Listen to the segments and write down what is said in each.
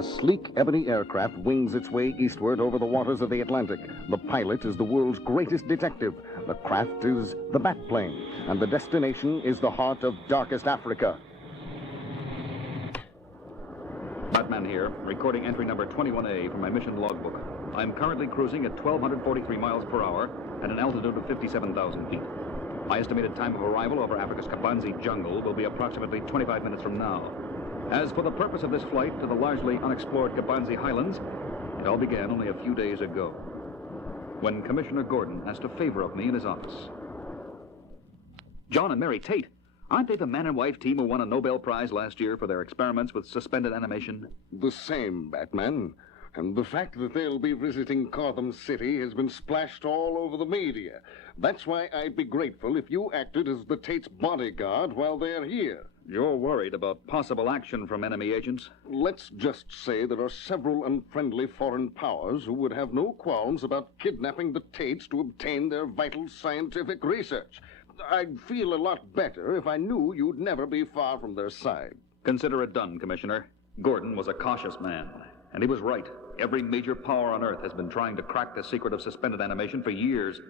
A sleek ebony aircraft wings its way eastward over the waters of the Atlantic. The pilot is the world's greatest detective. The craft is the Bat-plane, and the destination is the heart of darkest Africa. Batman here, recording entry number 21A from my mission logbook. I'm currently cruising at 1,243 miles per hour at an altitude of 57,000 feet. My estimated time of arrival over Africa's Kabanzi jungle will be approximately 25 minutes from now. As for the purpose of this flight to the largely unexplored Kabanzi Highlands, it all began only a few days ago, when Commissioner Gordon asked a favor of me in his office. John and Mary Tate, aren't they the man and wife team who won a Nobel Prize last year for their experiments with suspended animation? The same, Batman. And the fact that they'll be visiting Gotham City has been splashed all over the media. That's why I'd be grateful if you acted as the Tate's bodyguard while they're here. You're worried about possible action from enemy agents? Let's just say there are several unfriendly foreign powers who would have no qualms about kidnapping the Tates to obtain their vital scientific research. I'd feel a lot better if I knew you'd never be far from their side. Consider it done, Commissioner. Gordon was a cautious man, and he was right. Every major power on Earth has been trying to crack the secret of suspended animation for years,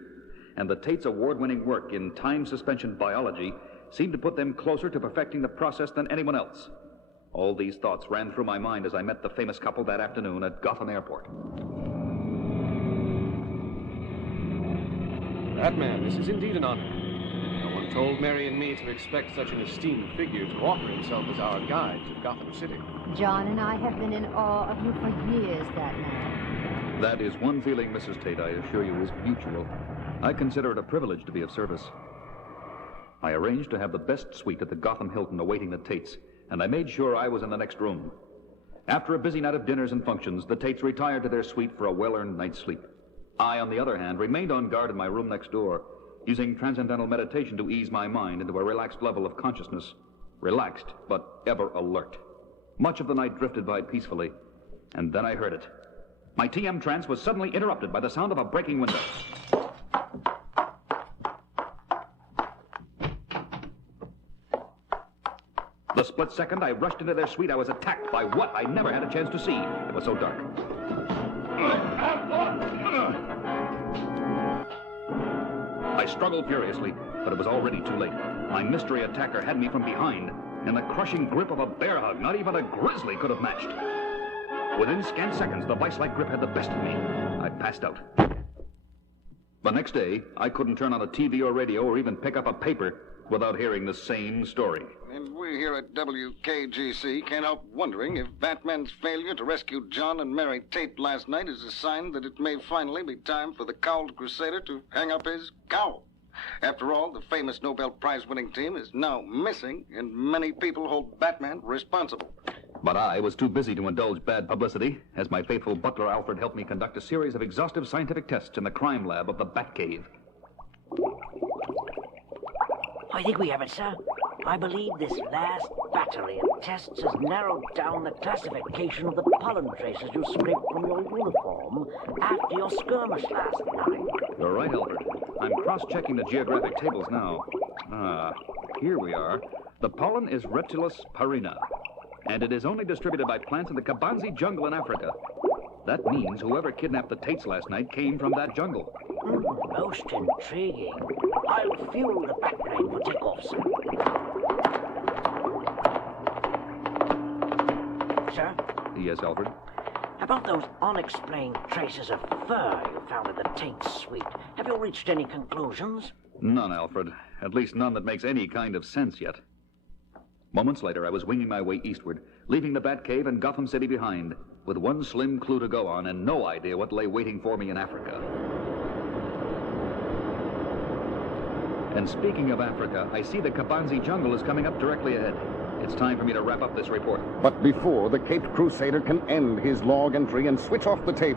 and the Tate's award-winning work in time suspension biology seemed to put them closer to perfecting the process than anyone else. All these thoughts ran through my mind as I met the famous couple that afternoon at Gotham Airport. Batman, this is indeed an honor. No one told Mary and me to expect such an esteemed figure to offer himself as our guide to Gotham City. John and I have been in awe of you for years, Batman. That is one feeling, Mrs. Tate, I assure you, is mutual. I consider it a privilege to be of service. I arranged to have the best suite at the Gotham Hilton awaiting the Tates, and I made sure I was in the next room. After a busy night of dinners and functions, the Tates retired to their suite for a well-earned night's sleep. I, on the other hand, remained on guard in my room next door, using transcendental meditation to ease my mind into a relaxed level of consciousness. Relaxed, but ever alert. Much of the night drifted by peacefully, and then I heard it. My TM trance was suddenly interrupted by the sound of a breaking window. The split second I rushed into their suite, I was attacked by what I never had a chance to see. It was so dark. I struggled furiously, but it was already too late. My mystery attacker had me from behind, in the crushing grip of a bear hug not even a grizzly could have matched. Within scant seconds, the vice-like grip had the best of me. I passed out. The next day, I couldn't turn on a TV or radio or even pick up a paper without hearing the same story. And we here at WKGC can't help wondering if Batman's failure to rescue John and Mary Tate last night is a sign that it may finally be time for the cowled crusader to hang up his cowl. After all, the famous Nobel Prize-winning team is now missing, and many people hold Batman responsible. But I was too busy to indulge bad publicity, as my faithful butler Alfred helped me conduct a series of exhaustive scientific tests in the crime lab of the Batcave. I think we have it, sir. I believe this last battery of tests has narrowed down the classification of the pollen traces you scraped from your uniform after your skirmish last night. You're right, Alfred. I'm cross-checking the geographic tables now. Here we are. The pollen is Retulus parina, and it is only distributed by plants in the Kabanzi jungle in Africa. That means whoever kidnapped the Tates last night came from that jungle. Most intriguing. I'll fuel the backplane for takeoff, sir. Sir? Yes, Alfred? About those unexplained traces of fur you found in the Tate's suite, have you reached any conclusions? None, Alfred. At least none that makes any kind of sense yet. Moments later, I was winging my way eastward, leaving the Batcave and Gotham City behind, with one slim clue to go on and no idea what lay waiting for me in Africa. And speaking of Africa, I see the Kabanzi jungle is coming up directly ahead. It's time for me to wrap up this report. But before the Caped Crusader can end his log entry and switch off the tape...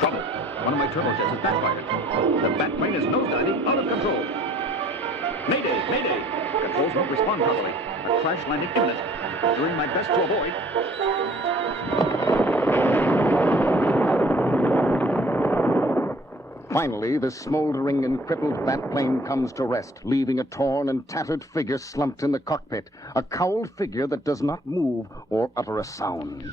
Trouble. One of my turbojets has backfired. The Batplane is nosediving out of control. Mayday! Mayday! Controls won't respond properly. A crash landing imminent. Doing my best to avoid. Finally, the smoldering and crippled bat plane comes to rest, leaving a torn and tattered figure slumped in the cockpit. A cowled figure that does not move or utter a sound.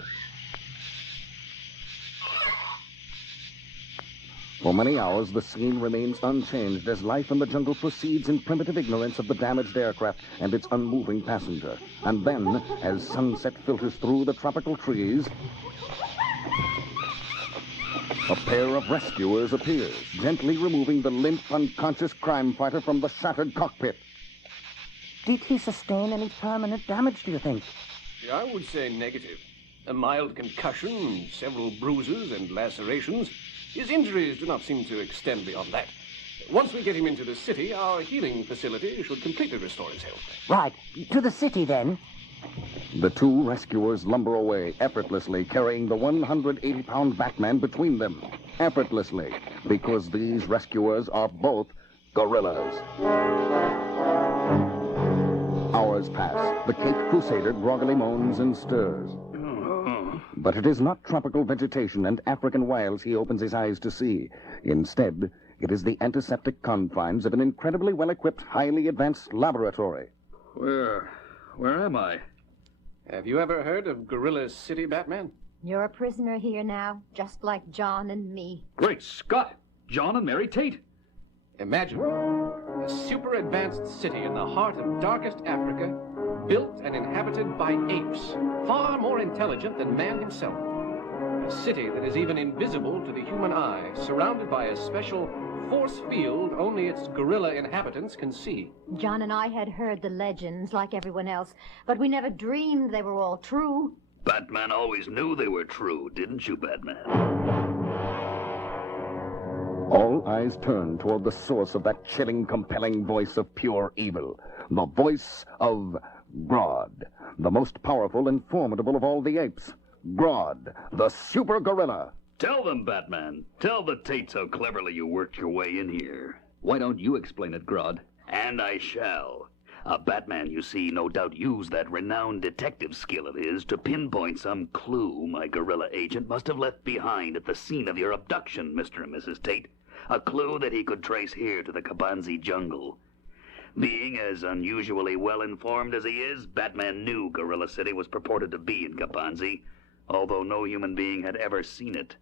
For many hours, the scene remains unchanged as life in the jungle proceeds in primitive ignorance of the damaged aircraft and its unmoving passenger. And then, as sunset filters through the tropical trees, a pair of rescuers appears, gently removing the limp, unconscious crime fighter from the shattered cockpit. Did he sustain any permanent damage, do you think? I would say negative. A mild concussion, several bruises and lacerations. His injuries do not seem to extend beyond that. Once we get him into the city, our healing facility should completely restore his health. Right. To the city, then. The two rescuers lumber away effortlessly, carrying the 180-pound Batman between them. Effortlessly, because these rescuers are both gorillas. Hours pass. The Cape Crusader groggily moans and stirs. But it is not tropical vegetation and African wilds he opens his eyes to see. Instead, it is the antiseptic confines of an incredibly well-equipped, highly advanced laboratory. Where am I? Have you ever heard of Gorilla City, Batman? You're a prisoner here now, just like John and me. Great Scott! John and Mary Tate! Imagine a super advanced city in the heart of darkest Africa, built and inhabited by apes, far more intelligent than man himself. A city that is even invisible to the human eye, surrounded by a special force field only its gorilla inhabitants can see. John and I had heard the legends like everyone else, but we never dreamed they were all true. Batman always knew they were true, didn't you, Batman? All eyes turn toward the source of that chilling, compelling voice of pure evil. The voice of Grodd, the most powerful and formidable of all the apes. Grodd, the super gorilla. Tell them, Batman. Tell the Tates how cleverly you worked your way in here. Why don't you explain it, Grodd? And I shall. Batman, you see, no doubt used that renowned detective skill of his to pinpoint some clue my gorilla agent must have left behind at the scene of your abduction, Mr. and Mrs. Tate. A clue that he could trace here to the Kabanzi jungle. Being as unusually well-informed as he is, Batman knew Gorilla City was purported to be in Kabanzi, although no human being had ever seen it.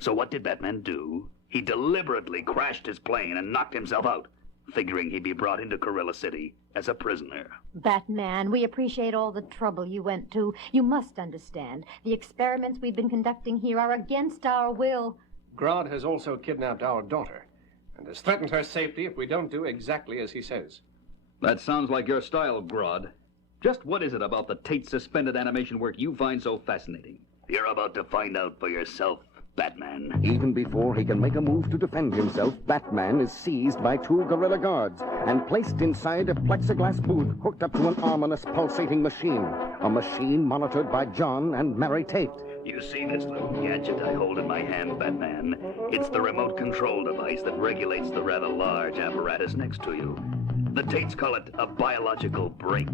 So what did Batman do? He deliberately crashed his plane and knocked himself out, figuring he'd be brought into Gorilla City as a prisoner. Batman, we appreciate all the trouble you went to. You must understand, the experiments we've been conducting here are against our will. Grodd has also kidnapped our daughter, and has threatened her safety if we don't do exactly as he says. That sounds like your style, Grodd. Just what is it about the Tate suspended animation work you find so fascinating? You're about to find out for yourself, Batman. Even before he can make a move to defend himself, Batman is seized by two gorilla guards and placed inside a plexiglass booth hooked up to an ominous pulsating machine. A machine monitored by John and Mary Tate. You see this little gadget I hold in my hand, Batman? It's the remote control device that regulates the rather large apparatus next to you. The Tates call it a biological brake.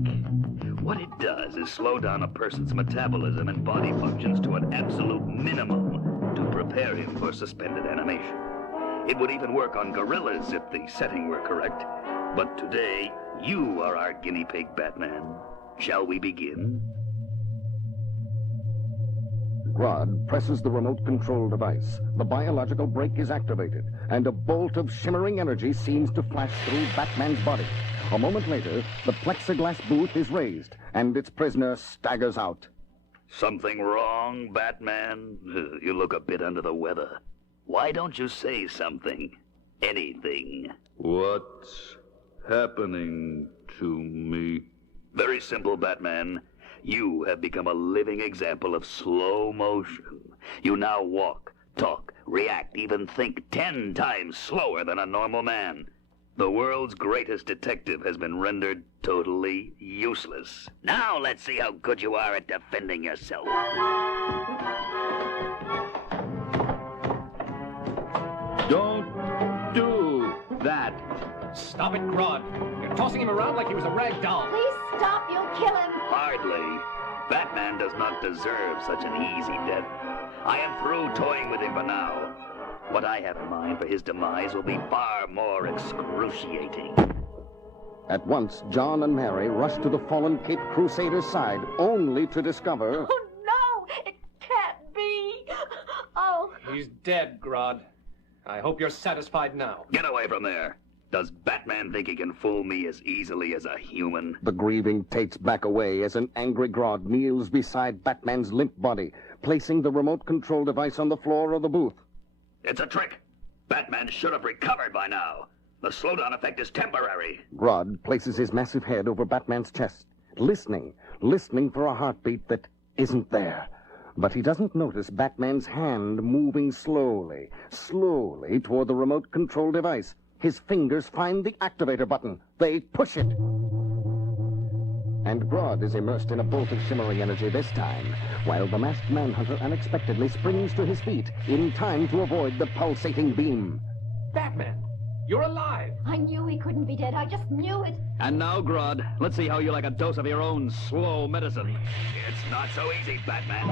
What it does is slow down a person's metabolism and body functions to an absolute minimum to prepare him for suspended animation. It would even work on gorillas if the setting were correct. But today, you are our guinea pig, Batman. Shall we begin? Grodd presses the remote control device. The biological brake is activated, and a bolt of shimmering energy seems to flash through Batman's body. A moment later, the plexiglass booth is raised, and its prisoner staggers out. Something wrong, Batman? You look a bit under the weather. Why don't you say something? Anything. What's happening to me? Very simple, Batman. You have become a living example of slow motion. You now walk, talk, react, even think 10 times slower than a normal man. The world's greatest detective has been rendered totally useless. Now let's see how good you are at defending yourself. Don't do that. Stop it, Grodd. You're tossing him around like he was a rag doll. Please stop, you'll kill him. Hardly. Batman does not deserve such an easy death. I am through toying with him for now. What I have in mind for his demise will be far more excruciating. At once, John and Mary rush to the fallen Cape Crusader's side, only to discover... Oh, no! It can't be! Oh. He's dead, Grodd. I hope you're satisfied now. Get away from there. Does Batman think he can fool me as easily as a human? The grieving Tates back away as an angry Grodd kneels beside Batman's limp body, placing the remote control device on the floor of the booth. It's a trick. Batman should have recovered by now. The slowdown effect is temporary. Grodd places his massive head over Batman's chest, listening for a heartbeat that isn't there. But he doesn't notice Batman's hand moving slowly toward the remote control device. His fingers find the activator button. They push it. And Grodd is immersed in a bolt of shimmering energy this time, while the masked manhunter unexpectedly springs to his feet in time to avoid the pulsating beam. Batman, you're alive. I knew he couldn't be dead. I just knew it. And now, Grodd, let's see how you like a dose of your own slow medicine. It's not so easy, Batman.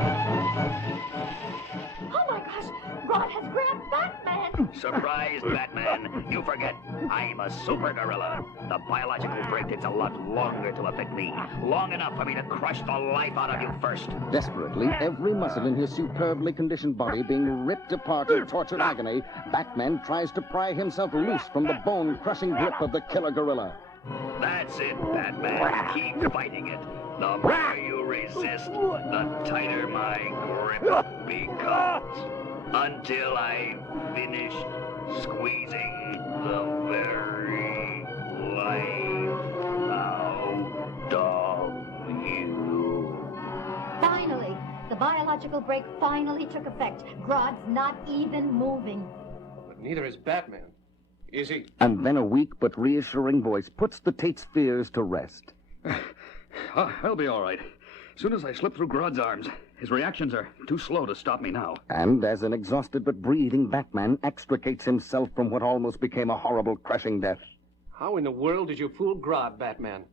Oh, my gosh. Grodd has grabbed Batman. Surprise, Batman. You forget, I'm a super gorilla. The biological break takes a lot longer to affect me. Long enough for me to crush the life out of you first. Desperately, every muscle in his superbly conditioned body being ripped apart in tortured agony, Batman tries to pry himself loose from the bone-crushing grip of the killer gorilla. That's it, Batman. Keep fighting it. The more you resist, the tighter my grip becomes. Until I finish squeezing the very life out of you. Finally, the biological break finally took effect. Grodd's not even moving. But neither is Batman. Is he? And then a weak but reassuring voice puts the Tate's fears to rest. I'll be all right. As soon as I slip through Grodd's arms, his reactions are too slow to stop me now. And as an exhausted but breathing Batman extricates himself from what almost became a horrible crashing death. How in the world did you fool Grodd, Batman?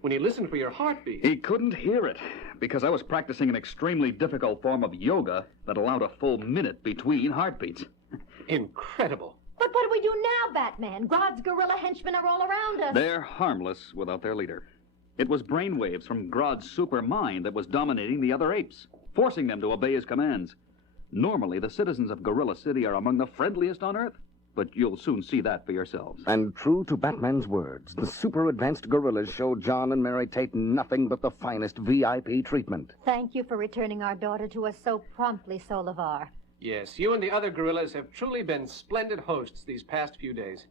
When he listened for your heartbeat. He couldn't hear it, because I was practicing an extremely difficult form of yoga that allowed a full minute between heartbeats. Incredible. But what do we do now, Batman? Grodd's gorilla henchmen are all around us. They're harmless without their leader. It was brainwaves from Grodd's super mind that was dominating the other apes, forcing them to obey his commands. Normally, the citizens of Gorilla City are among the friendliest on Earth, but you'll soon see that for yourselves. And true to Batman's words, the super-advanced gorillas show John and Mary Tate nothing but the finest VIP treatment. Thank you for returning our daughter to us so promptly, Solivar. Yes, you and the other gorillas have truly been splendid hosts these past few days.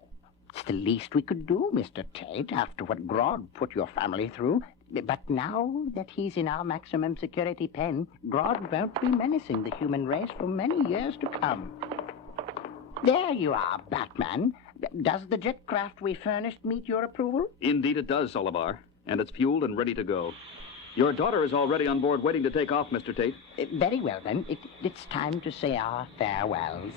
It's the least we could do, Mr. Tate, after what Grodd put your family through. But now that he's in our maximum security pen, Grodd won't be menacing the human race for many years to come. There you are, Batman. Does the jet craft we furnished meet your approval? Indeed it does, Solivar, and it's fueled and ready to go. Your daughter is already on board waiting to take off, Mr. Tate. Very well, then. It's time to say our farewells.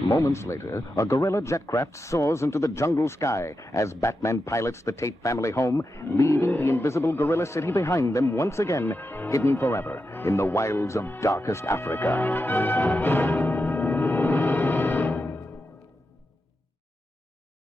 Moments later, a gorilla jetcraft soars into the jungle sky as Batman pilots the Tate family home, leaving the invisible Gorilla City behind them once again, hidden forever in the wilds of darkest Africa.